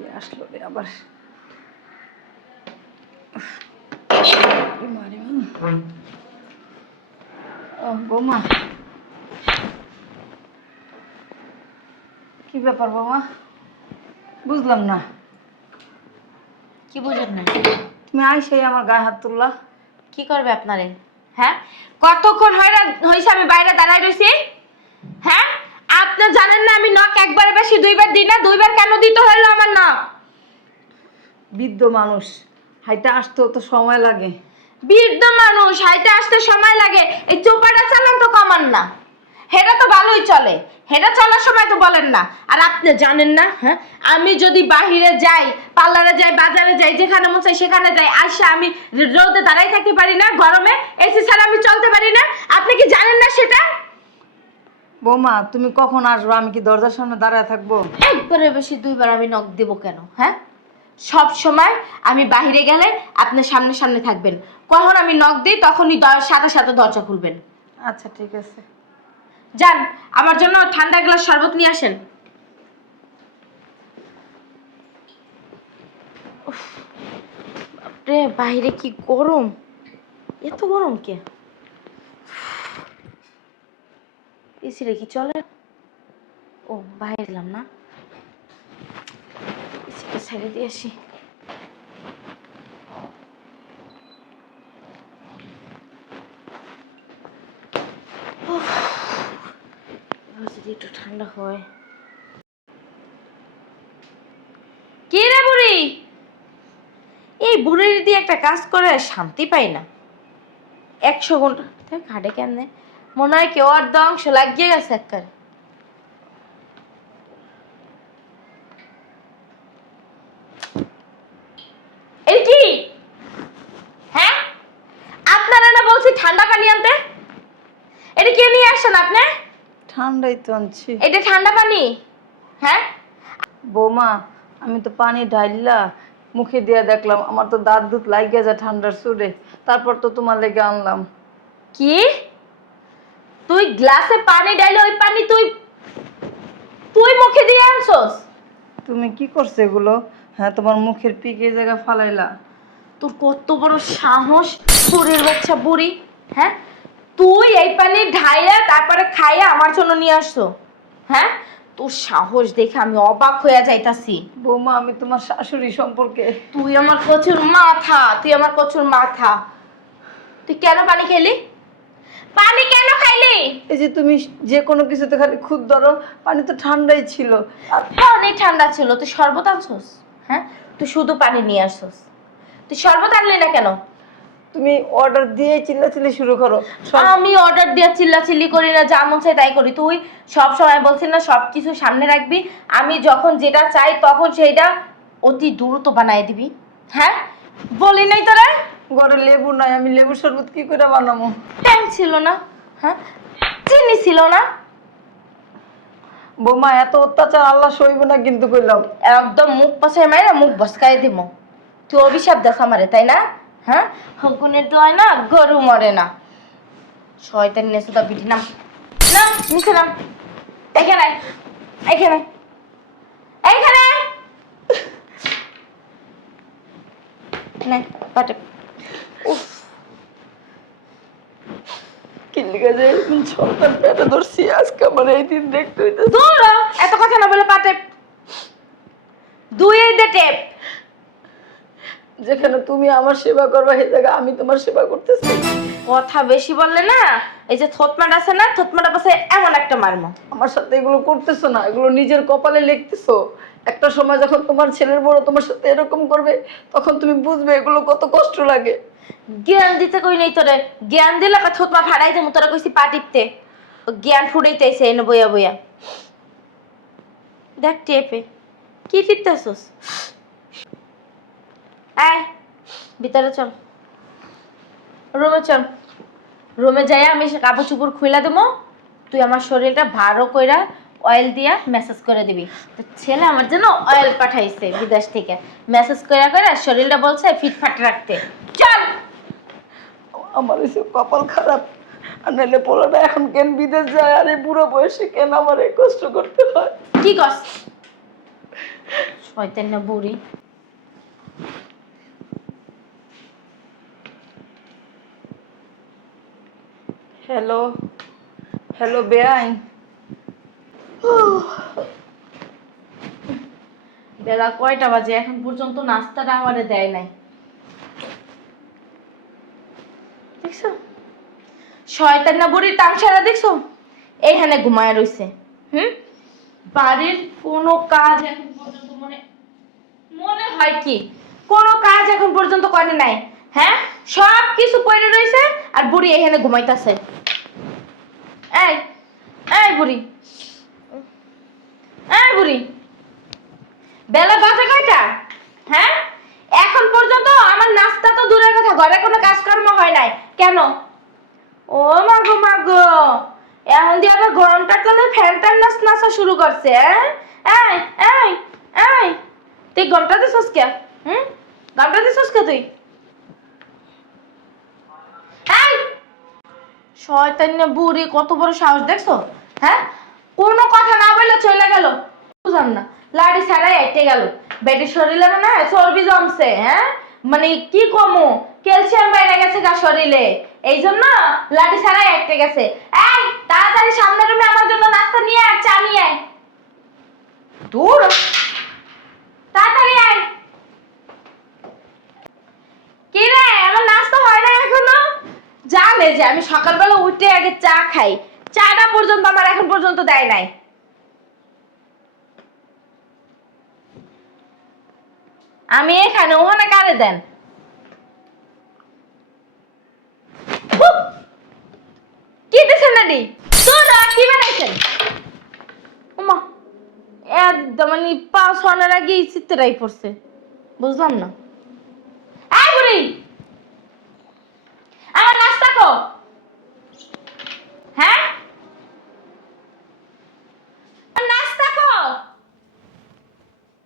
কে আসলো রে আবার? ও বৌমা, কি ব্যাপার বৌমা? বুঝলাম না। কি বুঝেন না? তুমি আইসাই আমার গায়ে হাত তুললা। কি করবে আপনারে? হ্যাঁ, কতক্ষণ হইছে আমি বাইরে দাঁড়ায় রইছি? হ্যাঁ, আপনি জানেন না আমি নখ একবারে বেশি দুইবার দিই না? দুইবার কেন দিতে হলো আমার নখ? বৃদ্ধ মানুষ, হাইটা আসতেও তো সময় লাগে। বৃদ্ধ মানুষ হাইতে আসতে সময় লাগে, এই চোপাটা চালান তো কমান না। হেটা তো ভালোই চলে, হেটা চলার সময় তো বলেন না। আর আপনি জানেন না, হ্যাঁ, আমি যদি বাহিরে যাই, পার্লারে যাই, বাজারে যাই, যেখানে মন চাই সেখানে যাই, আসে আমি রোদে দাঁড়াই থাকতে পারি না, গরমে এসি ছাড়া আমি চলতে পারি না। আপনি কি জানেন না সেটা? বৌমা, তুমি কখন আসবে? আমি কি দরজার সামনে দাঁড়ায় থাকবো? একবারে বেশি দুইবার আমি নখ দেব কেন? হ্যাঁ, সব সময় আমি বাহিরে গেলে আপনি সামনে সামনে থাকবেন। কখন আমি নখ দিই তখনই সাথে সাথে দরজা খুলবেন। আচ্ছা ঠিক আছে। যান, আমার জন্য ঠান্ডা গ্লাস শরবত নিয়ে আসেন। উফ, বাপরে, বাইরে কি গরম! এত গরম কে? এসি রে কি চলে? ও, বাইরে এলাম না, এসিটা ছেড়ে দিয়ে আসি। উফ, এবার যদি একটু ঠান্ডা হয়। কে রে বুড়ি? এই বুড়ির দিয়ে একটা কাজ করে শান্তি পাই না। 100 ঘন্টা দেখ হাঁটে কেমনে, মনে হয় কেউ আর অংশ লাগিয়ে গেছে একবার। এই কি? হ্যাঁ, আপনারা না বলছি ঠান্ডা পানি আনতে? এটা কে নিয়ে আসছেন আপনি? ঠান্ডাই তো আনছি। এটা ঠান্ডা পানি? হ্যাঁ, বৌমা, আমি তো পানি ঢাইলা মুখে দিয়ে দেখলাম, আমার তো দাঁত দুধ লাগিয়ে যায় ঠান্ডার সুরে। তারপর তো তোমার লেগে আনলাম। কি? তুই গ্লাসে পানি ঢাইলে ওই পানি তুই তুই মুখে দিয়ে আনছস? তুমি কি করছো এগুলো? হ্যাঁ, তোমার মুখের পিকে জায়গা ফালাইলা। তোর কত বড় সাহস, বুড়ির বাচ্চা বুড়ি! হ্যাঁ, তুই এই পানি ঢাইয়া তারপরে খাইয়া আমার জন্য নিয়ে আসছো? হ্যাঁ, তোর সাহস দেখে আমি অবাক হয়ে যাইতাছি। বৌমা, আমি তোমার শাশুড়ি সম্পর্কে। তুই আমার কচুর মাথা, তুই আমার কচুর মাথা। তুই কেন পানি খেলি? পানি কেন খাইলি? এই যে তুমি যে কোনো কিছুতে খালি খুদ ধরো, পানি তো ঠান্ডাই ছিল। আর পানি ঠান্ডা ছিল, তুই শরবত আনছস? হ্যাঁ, তুই শুধু পানি নিয়ে আসছস, তুই শরবত আনলি না কেন? তুমি অর্ডার দিয়ে চিল্লাচিল্লি শুরু করো। আমি অর্ডার দিয়ে চিল্লাচিল্লি করি না, যা মন চাই তাই করি। তুই সব সময় বলছিস না সব কিছু সামনে রাখবি, আমি যখন যেটা চাই তখন সেইটা অতি দ্রুত বানাই দিবি। হ্যাঁ, বলি নাই তোরা? ঘরে লেবু নাই, আমি লেবুর শরবত কি করে বানাবো? ট্যাং ছিল না, হ্যাঁ, চিনি ছিল না। বৌমা, এত অত্যাচার আল্লাহ সইব না কিন্তু কইলাম। একদম মুখ পাশে মাইরা মুখ বসকাই দিব। তুই অভিশাপ দেখ আমারে, তাই না? হ্যাঁ, হকুনের দোয় না গরু মরে না। শয়তান নেসুদা বিধি, নাম নাম নিচে নাম। এখানে এখানে এইখানে নে পাটে। উফ, কি লিখে যে সন্তান পেটে ধরছি, আজকে আমার এই দিন দেখতে হইতে। দূর হ, এত কথা না বলে পাটে দুই দে টেপ। যেখানে তুমি আমার সেবা করবা সেই জায়গায় আমি তোমার সেবা করতেছি। কথা বেশি বললে না, এই যে থতমাট আছে না, থতমাটা পাশে এমন একটা মারমো। আমার সাথে এগুলো করতেছো না, এগুলো নিজের কপালে লিখতেছো। একটা সময় যখন তোমার ছেলের বড় তোমার সাথে এরকম করবে, তখন তুমি বুঝবে এগুলো কত কষ্ট লাগে। জ্ঞান দিতে কই নাই তোরে, জ্ঞান দিলে একটা থতমা ফাড়াই দেবো। তোরা কইছি পা টিপতে, ও জ্ঞান ফুটাইতেছে এনে বইয়া বইয়া। দেখ টেপে কি টিপতেছস? আয় ভিতরে চল, রুমে চল। রুমে যাই আমি কাপড় চুপড় খুইলা দেবো, তুই আমার শরীরটা ভালো কইরা অয়েল দিয়া মেসেজ করে দিবি। তো ছেলে আমার জন্য অয়েল পাঠাইছে বিদেশ থেকে, মেসেজ কইরা কইরা শরীরটা বলছে ফিটফাট রাখতে। চল। আমার এসে কপাল খারাপ, আর নাহলে পোলাটা এখন কেন বিদেশ যায়, আর এই বুড়ো বয়সে কেন আমার এই কষ্ট করতে হয়? কি কস? শয়তান না বুড়ি। হ্যালো হ্যালো বেআইন। বেলা কয়টা বাজে এখন পর্যন্ত নাস্তাটা আমারে দেয় নাই। দেখছো শয়তান না বুড়ির তামসারা দেখছো, এইখানে ঘুমায় রইছে। বাড়ির কোনো কাজ এখন পর্যন্ত মনে মনে হয় কি কোনো কাজ এখন পর্যন্ত করে নাই। হ্যাঁ, সব কিছু পড়ে রইছে আর বুড়ি এখানে ঘুমাইতেছে। এই এই বুড়ি, এই বুড়ি, বেলা বাজে কয়টা? হ্যাঁ, এখন পর্যন্ত আমার নাস্তা তো দূরের কথা, ঘরে কোনো কাজকর্ম হয় নাই কেন? ও মাগো মাগো, এখন দিয়ে আবার ঘন্টা চলে ফ্যানটার নাচা শুরু করছে। এই এই এই, তুই ঘন্টা দিছস কে? ঘন্টা দিছস কে তুই? এই শয়তান না বুড়ি, কত বড় সাহস দেখছো? হ্যাঁ, কোনো কথা না বলে চলে গেল। বুঝলাম না, লাড়ি ছাড়াই আইতে গেল। বেটির শরীরে না চর্বি জমছে। হ্যাঁ, মানে কি কমো, ক্যালসিয়াম বাইরে গেছে গা শরীরে, এই জন্য লাঠি ছাড়াই আইতে গেছে। এই তাড়াতাড়ি সামনের রুমে আমার জন্য নাস্তা নিয়ে আয়, চা নিয়ে আয়। দূর, তাড়াতাড়ি আয়। কি রে, আমার নাস্তা হয় না এখনো? জানে যে আমি সকালবেলা উঠে আগে চা খাই, চাটা পর্যন্ত আমার এখন পর্যন্ত দেয় নাই। আমি এখানে, ওখানে কারে দেন? কি দিছেন নাকি তোরা, কি বানাইছেন? ওমা, একদম মানে পা শোনার আগে চিত্তরাই পড়ছে। বুঝলাম না। এই বুড়ি, আমার নাস্তা কো? হ্যাঁ, নাস্তা কো?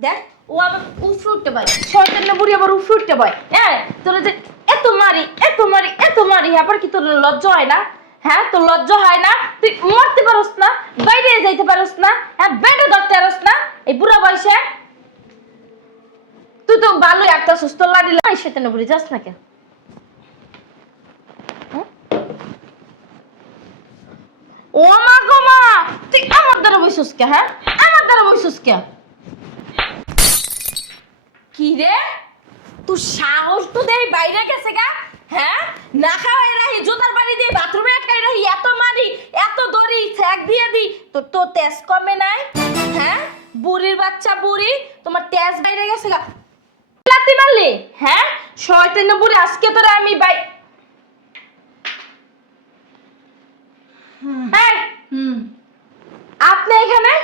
দেখ, ও আবার উফরে উঠতে পারে। শয়তান না বুড়ি আবার উফরে উঠতে পারে। হ্যাঁ, তোরা যে এত মারি এত মারি এত মারি, আবার কি তোর লজ্জা হয় না? হ্যাঁ, তোর লজ্জা হয় না? তুই মরতে পারস না, বাইরে যাইতে পারস না, হ্যাঁ বেটা ধরতে পারস না এই বুড়া বয়সে? তুই তো ভালো একটা সুস্থ লাড়ি লাই, শয়তান না বুড়ি যাস না কেন? ও মা গো মা, তুই আমার দ্বারা বসছিস কে? হ্যাঁ, আমার দ্বারা বসছিস কে? কি রে, তুই সাহস তো দেই বাইরে গেছে গা? হ্যাঁ, না খাওয়াই রাহি, জুতার বাড়ি দিয়ে বাথরুমে আটকাই রাহি, এত মারি এত দড়ি ছ্যাক দিয়ে দি, তোর তো তেজ কমে নাই? হ্যাঁ, বুড়ির বাচ্চা বুড়ি, তোমার তেজ বাইরে গেছে গা। লাত্তি মারলি? হ্যাঁ, শয়তান বুড়ি, আজকে তোরা আমি বাই। এই, আপনি এখানে?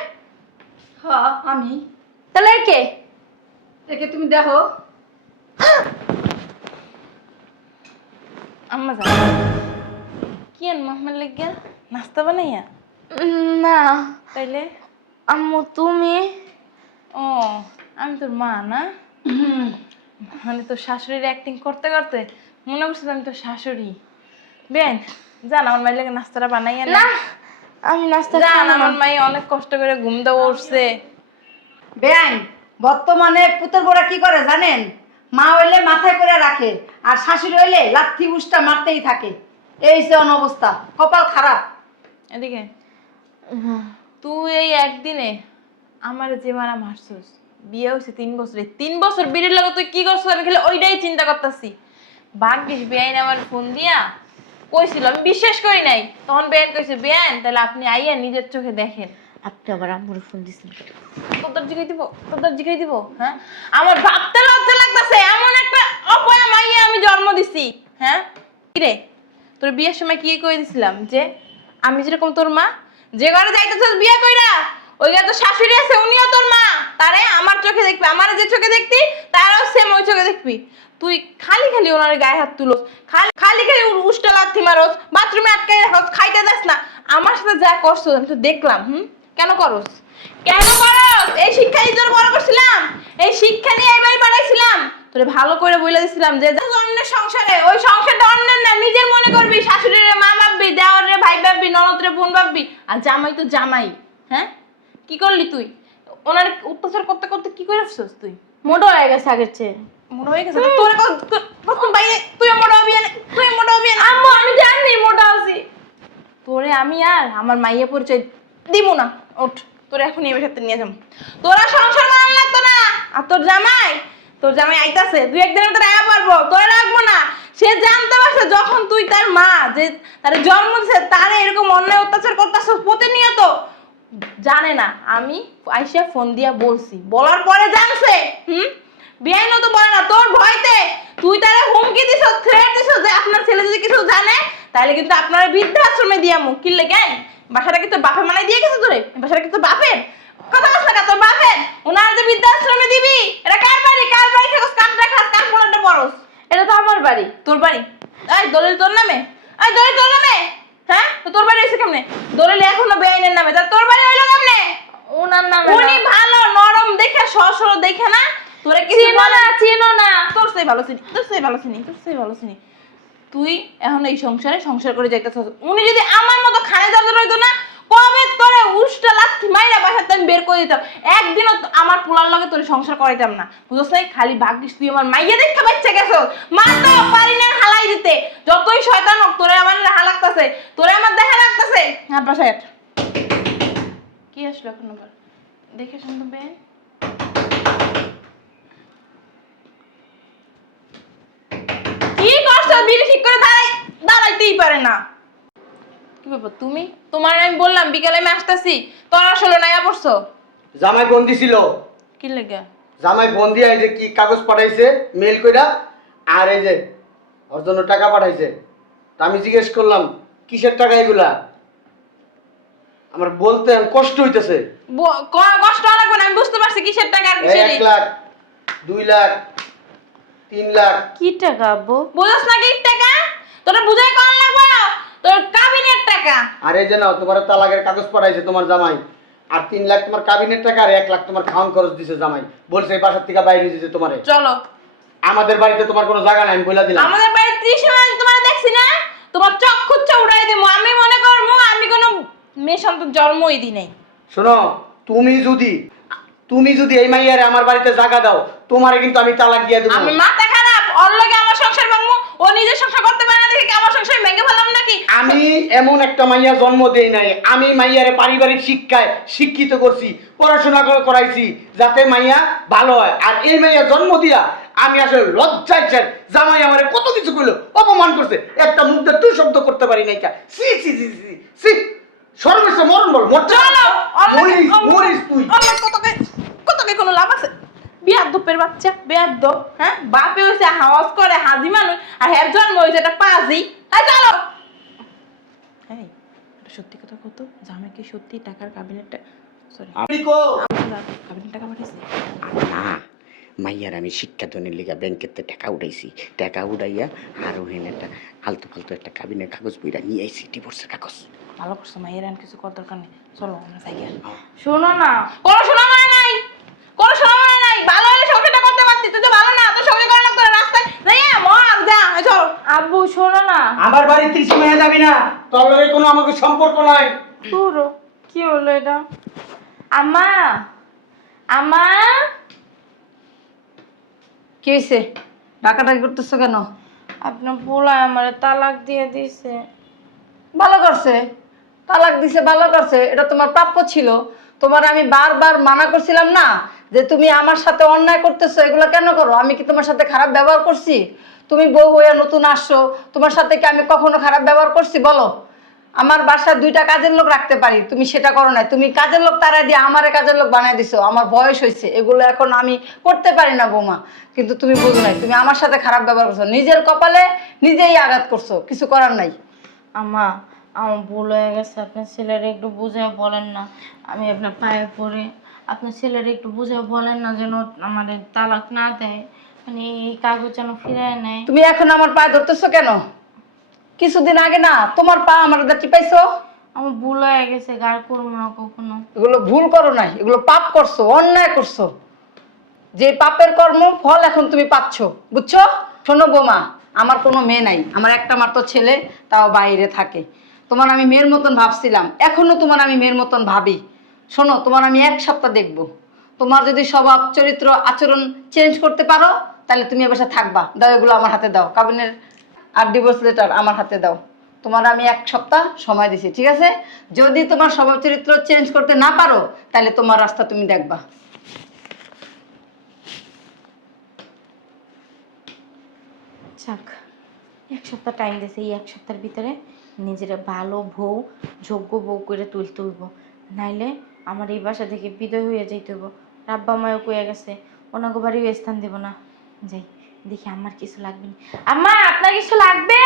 হ্যাঁ আমি। তাহলে কে? একে তুমি দেখো। আম্মা যা কি আন মোহাম্মদ লেগে নাস্তা বানাইয়া? না তাইলে আম্মু, তুমি? ও, আমি তোর মা না? মানে তোর শাশুড়ির অ্যাক্টিং করতে করতে মনে করছিলাম আমি তোর শাশুড়ি। বেন জান, আমার মায়ের লেগে নাস্তাটা বানাইয়া না, আমি নাস্তা জান, খাবো না। আমার মাই অনেক কষ্ট করে ঘুম দেওয়া উঠছে। বেআইন, বর্তমানে পুতের বোরা কি করে জানেন? মা হইলে মাথায় করে রাখে, আর শাশুড়ি হইলে লাথি উষ্টা মারতেই থাকে। এই যে অবস্থা, কপাল খারাপ। এদিকে তুই এই একদিনে আমার যে মারা মারছস, বিয়ে হয়েছে 3 বছরে, 3 বছর বিড়ির লগে তুই কি করছিস আমি খালি ওইটাই চিন্তা করতেছি। ভাগ্যিস বেআইন আমার ফোন দিয়া কইছিল, আমি বিশ্বাস করি নাই। তখন বেআইন কইছে, বেআইন তাহলে আপনি আইয়া নিজের চোখে দেখেন। আপনি আবার আম্মুর ফোন দিছেন? তোদের জিগাই দিব? হ্যাঁ, আমার ভাবতে লজ্জা লাগতেছে, এমন একটা অপয়া মাইয়া আমি জন্ম দিছি। হ্যাঁ, কি রে, তোর বিয়ের সময় কি কই দিছিলাম যে আমি যেরকম তোর মা, যে ঘরে যাইতেছিস বিয়ে কইরা, ওই ঘরে তো শাশুড়ি আছে, উনিও তোর মা, তারে আমার চোখে দেখবি, আমার যে চোখে দেখতি তারাও সেম ওই চোখে দেখবি। তুই খালি খালি ওনার গায়ে হাত তুলোস, খালি খালি উষ্টা লাথি মারোস, বাথরুমে আটকাই রাখোস, খাইতে দাস না। আমার সাথে যা করছো আমি তো দেখলাম। কেন করস? কেন করস? এই শিক্ষা দিয়ে তোর বড় করছিলাম, এই শিক্ষা নিয়ে এবারে বাড়াইছিলাম তোরে, ভালো করে বলে দিছিলাম যে অন্যের সংসারে, ওই সংসারটা অন্যের না, নিজের মনে করবি। শাশুড়ির মা ভাববি, দেওয়ারে ভাই ভাববি, ননদরে বোন ভাববি, আর জামাই তো জামাই। হ্যাঁ, কি করলি তুই? ওনার অত্যাচার করতে করতে কি করে আসছিস তুই? মোটা হয়ে গেছে আগের চেয়ে। মোটা হয়ে গেছে তোর কখন বাইরে তুই মোটা হবি না, তুই মোটা হবি না। আম্মু আমি জানি মোটা আছি। তোরে আমি আর আমার মাইয়া পরিচয় দিব না। ওঠ, তোরে এখন এই সাথে নিয়ে যাবো। তোরা সংসার মারান লাগতো না। আর তোর জামাই আইতাছে, দুই একদিনের ভিতরে আয়া পারবো, তোরে রাখবো না। সে জানতে পারছে যখন তুই তার মা, যে তার জন্ম দিছে, তারে এরকম অন্যায় অত্যাচার করতেছ প্রতিনিয়ত। জানে না, আমি আইসা ফোন দিয়া বলছি, বলার পরে জানছে। বেআইনও তো বলে না, তোর ভয়তে তুই তারে হুমকি দিছ, থ্রেট দিছ যে আপনার ছেলে যদি কিছু জানে তাহলে কিন্তু আপনার বৃদ্ধাশ্রমে দিয়ামু। কিনলে কেন? বাসাটা কি তোর বাপের মানায় দিয়ে গেছে তোরে? বাসাটা কি তোর বাপের? কথা বলছ না তোর বাপের? ওনার যে বৃদ্ধাশ্রমে দিবি, এটা কার বাড়ি? কার বাড়ি থেকে কাটটা খাস, কার পোড়াটা বড়স? এটা তো আমার বাড়ি। তোর বাড়ি? এই দলিল তোর নামে? এই দলিল তোর নামে? হ্যাঁ, তো তোর বাড়ি হইছে কেমনে? দলিল এখনো বেআইনের নামে, তা তোর বাড়ি হইলো কেমনে? ওনার নামে উনি ভালো নরম দেখে, সহসর দেখে না তোরে কিছু চিনো না। তোর সেই ভালো চিনি। তুই এখন এই সংসার করে যাইতেছিস। উনি যদি আমার মতো খানে দরজা রইতো না, কবে তোরে উষ্টা লাথি মাইরা বাসাতে আমি বের করে দিতাম। একদিনও আমার পোলার লগে তোর সংসার করাইতাম না। বুঝছ নাই? খালি ভাগ্যিস তুই আমার মাইয়া দেখতে বাচ্চা গেছো। মা তো পারি না হালাই দিতে। যতই শয়তান হোক, তোরে আমার রাহা লাগতাছে, তোরে আমার দেখা লাগতাছে। আর বাসায় কি আসলো এখন আবার? দেখে শুনতে বে কি করছো? বিড়ি ঠিক করে দাঁড়াইতেই পারে না। কি ব্যাপার তুমি? তোমার আমি বললাম বিকেলে আমি আসতেছি, তোর আসলে নাইয়া পড়ছো। জামাই বন্দি ছিল। কি লেগে? জামাই বন্দি, এই যে কি কাগজ পাঠাইছে মেল কইরা, আর এই যে ওর জন্য টাকা পাঠাইছে। তা আমি জিজ্ঞেস করলাম কিসের টাকা এগুলা, আমার বলতে কষ্ট হইতেছে। কষ্ট লাগবে না, আমি বুঝতে পারছি কিসের টাকা আর কিসের। 1 লাখ, 2 লাখ, 3 লাখ। কি টাকা আব্বু? বুঝছ না কি টাকা? তোরা বুঝাই কোন লাগবে না, তোর কাবিনের টাকা। আর এই যে নাও, তোমার তালাকের কাগজ পাঠাইছে তোমার জামাই। আর 3 লাখ তোমার কাবিনের টাকা, আর 1 লাখ তোমার খাওয়ান খরচ দিছে জামাই। বলছে এই বাসার থেকে বাইরে দিতে তোমারে। চলো, আমাদের বাড়িতে তোমার কোনো জায়গা নাই, আমি বলে দিলাম। আমাদের বাড়ির 30 মাস তোমার দেখছি না, তোমার চোখ খুচ্ছা উড়াই দিমু। আমি মনে করবো আমি কোনো মেয়ে সন্তান জন্মই দিই নাই। শোনো, তুমি যদি এই মাইয়ারে আমার বাড়িতে জায়গা দাও, তোমারে কিন্তু আমি তালাক দিয়ে দেবো। আমি মাথা খারাপ, ওর লগে আমার সংসার ভাঙবো? ও নিজে সংসার করতে পারে না দেখে কি আমার সংসার ভেঙে ফেলাম নাকি? আমি এমন একটা মাইয়া জন্ম দেই নাই। আমি মাইয়ারে পারিবারিক শিক্ষায় শিক্ষিত করছি, পড়াশোনা করাইছি, যাতে মাইয়া ভালো হয়। আর এই মাইয়া জন্ম দিয়া আমি আসলে লজ্জায় চাই। জামাই আমারে কত কিছু কইলো, অপমান করছে, একটা মুখ দিয়ে তুই শব্দ করতে পারি নাই। সি সি সি সি সি, সর্বস্ব মরণ বল। চলো, মরিস তুই। কতকে কোনো লাভ আছে? বেয়াদ্দপের বাচ্চা, বেয়াদ্দপ। হ্যাঁ, বাপে হইছে হাওয়াজ করে হাজি মানুষ, আর হের জন্ম হইছে একটা পাজি। হ্যাঁ চলো। এই, এটা সত্যি কথা কত? জামাই কি সত্যি টাকার কাবিনেটটা, সরি আপনি কো কাবিনের টাকা পাঠাইছে? না, মাইয়ার আমি শিক্ষাদানের লিগা ব্যাংকের টাকা উঠাইছি। টাকা উঠাইয়া আর ওখানে একটা আলতু ফালতু একটা কাবিনের কাগজ বইরা নিয়ে আইছি, ডিভোর্সের কাগজ। ভালো করছো, মাইয়ের আর কিছু কর দরকার নেই। চলো আমরা যাই। শোনো না, কোনো শোনা মনে নাই, কোনো শোনা মনে নাই। ভালো হলে সংসারটা করতে পারতি, তুই তো ভালো না, তোর সংসার করা লাগতো না। রাস্তায় যাইয়া মর যা। চলো আব্বু শোনো না। আমার বাড়ি 30 মাইয়া যাবি না, তোর লগে কোনো আমাকে সম্পর্ক নাই। পুরো কি হলো এটা? আম্মা, আম্মা, কি হয়েছে? ডাকাডাকি করতেছো কেন? আপনার পোলা আমার তালাক দিয়ে দিছে। ভালো করছে, তালাক দিছে, ভালো করছে। এটা তোমার প্রাপ্য ছিল। তোমার আমি বারবার মানা করছিলাম না যে তুমি আমার সাথে অন্যায় করতেছো, এগুলো কেন করো? আমি কি তোমার সাথে খারাপ ব্যবহার করছি? তুমি বউ হইয়া নতুন আসছো, তোমার সাথে কি আমি কখনো খারাপ ব্যবহার করছি বলো? আমার বাসায় 2টা কাজের লোক রাখতে পারি, তুমি সেটা করো না। তুমি কাজের লোক তারাই দিয়ে আমারে কাজের লোক বানাই দিছো। আমার বয়স হয়েছে, এগুলো এখন আমি করতে পারি না বৌমা। কিন্তু তুমি বুঝো নাই, তুমি আমার সাথে খারাপ ব্যবহার করছো, নিজের কপালে নিজেই আঘাত করছো, কিছু করার নাই। আম্মা, আমার ভুল হয়ে গেছে। আপনার ছেলের একটু বুঝে বলেন না। আমি আপনার পায়ে পড়ে আপনার ছেলের একটু বুঝে বলেন না যেন আমাদের তালাক না দেয়, মানে এই কাগজ যেন ফিরায় নেয়। তুমি এখন আমার পায়ে ধরতেছো কেন? কিছুদিন আগে না তোমার পা আমার টিপাইছো। আমার ভুল হয়ে গেছে, গার করবো না কখনো। এগুলো ভুল করো নাই, এগুলো পাপ করছো, অন্যায় করছো। যে পাপের কর্ম ফল এখন তুমি পাচ্ছ, বুঝছো? শোনো বৌমা, আমার কোনো মেয়ে নাই, আমার একটা মাত্র ছেলে, তাও বাইরে থাকে। তোমার আমি মেয়ের মতন ভাবছিলাম, এখনো তোমার আমি মেয়ের মতন ভাবি। শোনো, তোমার আমি 1 সপ্তাহ দেখবো। তোমার যদি স্বভাব চরিত্র আচরণ চেঞ্জ করতে পারো তাহলে তুমি এ বাসায় থাকবা। দাও এগুলো আমার হাতে দাও, কাবিনের আর ডিভোর্স লেটার আমার হাতে দাও। তোমার আমি 1 সপ্তাহ সময় দিছি, ঠিক আছে? যদি তোমার স্বভাব চরিত্র চেঞ্জ করতে না পারো তাহলে তোমার রাস্তা তুমি দেখবা। যাক, 1 সপ্তাহ টাইম দিয়েছে, এই 1 সপ্তাহের ভিতরে নিজের ভালো বউ, যোগ্য বউ করে তুলতে হইব, নাইলে আমার এই বাসা থেকে বিদায় হয়ে যাইতে হইব। আব্বা মায়ও কইয়া গেছে ওনাকে বাড়িও স্থান দেব না। যাই দেখি আমার কিছু লাগবে না। আম্মা, আপনার কিছু লাগবে?